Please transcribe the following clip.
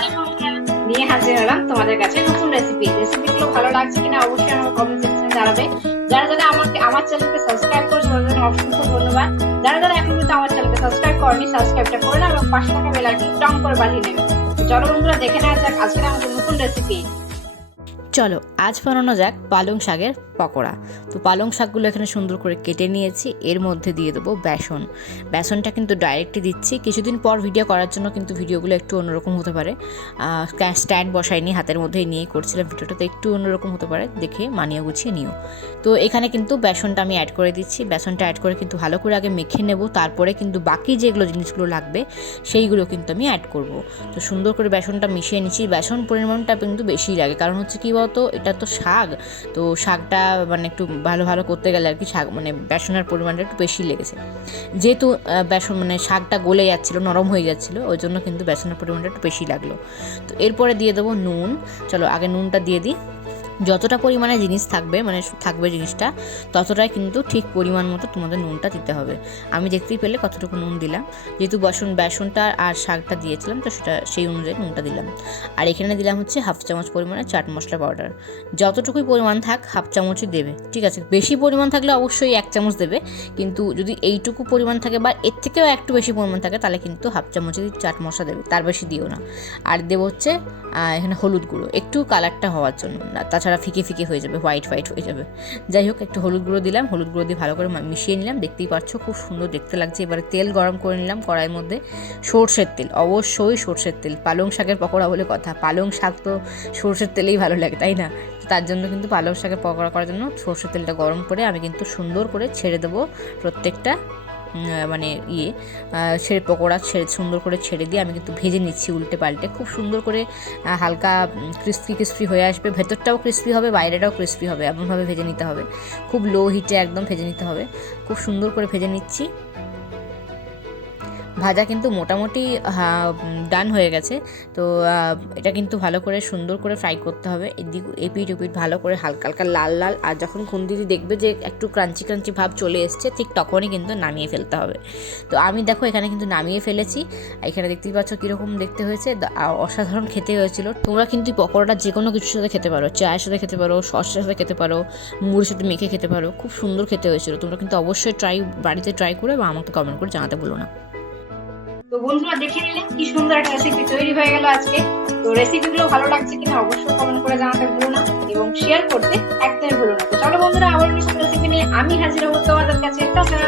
Morning বন্ধুরা, নিয়ে হাজির হলাম তোমাদের কাছে নতুন রেসিপিগুলো ভালো লাগছে কিনা অবশ্যই আমার কমেন্ট সেকশনে জানাবে। যারা যারা আমার চ্যানেলকে সাবস্ক্রাইব করেছে তাদের জন্য অসংখ্য ধন্যবাদ। যারা যারা এখন কিন্তু আমার চ্যানেলকে সাবস্ক্রাইব করেনি সাবস্ক্রাইবটা করে নাও এবং পাশে থাকা বেল আইকনটি টং করে বাজিয়ে নেবে। চলো বন্ধুরা দেখে নেওয়া যাক আজকে আমাদের নতুন রেসিপি। চলো আজ বানানো যাক পালং শাকের পকোড়া। তো পালং শাকগুলো এখানে সুন্দর করে কেটে নিয়েছি, এর মধ্যে দিয়ে দেবো বেসনটা কিন্তু ডাইরেক্টলি দিচ্ছি। কিছুদিন পর ভিডিও করার জন্য কিন্তু ভিডিওগুলো একটু অন্যরকম হতে পারে, স্ট্যান্ড বসাইনি, হাতের মধ্যেই নিয়ে করছিলাম ভিডিওটা, তো একটু অন্যরকম হতে পারে, দেখে মানিয়ে গুছিয়ে নিও। তো এখানে কিন্তু বেসনটা আমি অ্যাড করে দিচ্ছি। বেসনটা অ্যাড করে কিন্তু ভালো করে আগে মেখে নেব, তারপরে কিন্তু বাকি যেগুলো জিনিসগুলো লাগবে সেইগুলো কিন্তু আমি অ্যাড করব। তো সুন্দর করে বেসনটা মিশিয়ে নিচ্ছি। বেসন পরিমাণটা কিন্তু বেশি লাগে, কারণ হচ্ছে কী বলতো, এটা তো শাক, তো শাকটা মানে একটু ভালো ভালো করতে গেলে আর কি শাক মানে বেসনের পরিমাণটা একটু বেশি লেগেছে, যেহেতু বেসন মানে শাকটা গলে যাচ্ছিলো, নরম হয়ে যাচ্ছিলো, ওই জন্য কিন্তু বেসনের পরিমাণটা একটু বেশি লাগলো। তো এরপরে দিয়ে দেবো নুন। চলো আগে নুনটা দিয়ে দিই। যতটা পরিমাণে জিনিস থাকবে থাকবে জিনিসটা, ততটাই কিন্তু ঠিক পরিমাণ মতো তোমাদের নুনটা দিতে হবে। আমি দেখতেই পেলে কতটুকু নুন দিলাম, যেহেতু বেসনটা আর শাকটা দিয়েছিলাম, তো সেই অনুযায়ী নুনটা দিলাম। আর এখানে দিলাম হচ্ছে 1/2 চামচ পরিমাণে চাট মশলা পাউডার। যতটুকুই পরিমাণ থাক 1/2 চামচই দেবে, ঠিক আছে? বেশি পরিমাণ থাকলে অবশ্যই 1 চামচ দেবে, কিন্তু যদি এইটুকু পরিমাণ থাকে বা এর থেকেও একটু বেশি পরিমাণ থাকে তাহলে কিন্তু 1/2 চামচই চাট মশলা দেবে, তার বেশি দিও না। আর দেবো হচ্ছে এখানে হলুদ গুঁড়ো, একটু কালারটা হওয়ার জন্য, তাছাড়া ফিকে ফিকে হয়ে যাবে, হোয়াইট হয়ে যাবে। যাই হোক, একটু হলুদ গুঁড়ো দিলাম, হলুদ গুঁড়ো দিয়ে ভালো করে মিশিয়ে নিলাম। দেখতেই পাচ্ছ খুব সুন্দর দেখতে লাগছে। এবারে তেল গরম করে নিলাম কড়াইয়ের মধ্যে, সর্ষের তেল, অবশ্যই সর্ষের তেল। পালং শাকের পকোড়া বলে কথা, পালং শাক তো সর্ষের তেলেই ভালো লাগে, তাই না? তার জন্য কিন্তু পালং শাকের পকোড়া করার জন্য সর্ষের তেলটা গরম করে আমি কিন্তু সুন্দর করে ছেড়ে দেবো প্রত্যেকটা মানে পকোড়া সুন্দর করে ছেড়ে দিয়ে আমি কিন্তু ভেজে নিচ্ছি উল্টে পাল্টে। খুব সুন্দর করে হালকা ক্রিস্পি হয়ে আসবে, ভেতরটাও ক্রিস্পি হবে, বাইরেটাও ক্রিস্পি হবে, এমনভাবে ভেজে নিতে হবে। খুব লো হিটে একদম ভেজে নিতে হবে। খুব সুন্দর করে ভেজে নিচ্ছি। ভাজা কিন্তু মোটামুটি ডান হয়ে গেছে। তো এটা কিন্তু ভালো করে সুন্দর করে ফ্রাই করতে হবে, এপিট ওপিট ভালো করে হালকা হালকা লাল লাল। আর যখন খুন্তিতে দেখবে যে একটু ক্রাঞ্চি ভাব চলে এসছে, ঠিক তখনই কিন্তু নামিয়ে ফেলতে হবে। তো আমি দেখো এখানে কিন্তু নামিয়ে ফেলেছি। এখানে দেখতেই পাচ্ছ কীরকম দেখতে হয়েছে, অসাধারণ খেতে হয়েছিল। তোমরা কিন্তু পকোড়াটা যে কোনো কিছুর সাথে খেতে পারো, চায়ের সাথে খেতে পারো, সসের সাথে খেতে পারো, মুড়ির সাথে মেখে খেতে পারো। খুব সুন্দর খেতে হয়েছিল। তোমরা কিন্তু অবশ্যই বাড়িতে ট্রাই করে বা আমাকে কমেন্ট করে জানাতে ভুলো না। তো বন্ধুরা দেখে নিলে কি সুন্দর একটা রেসিপি তৈরি হয়ে গেল আজকে। তো রেসিপিগুলো ভালো লাগছে কিনা অবশ্যই কমেন্ট করে জানাতে ভুলো না এবং শেয়ার করতে একদমই ভুলো না। তো চলো বন্ধুরা, আবার নতুন রেসিপি নিয়ে আমি হাজির হবো তোমাদের কাছে। টাটা।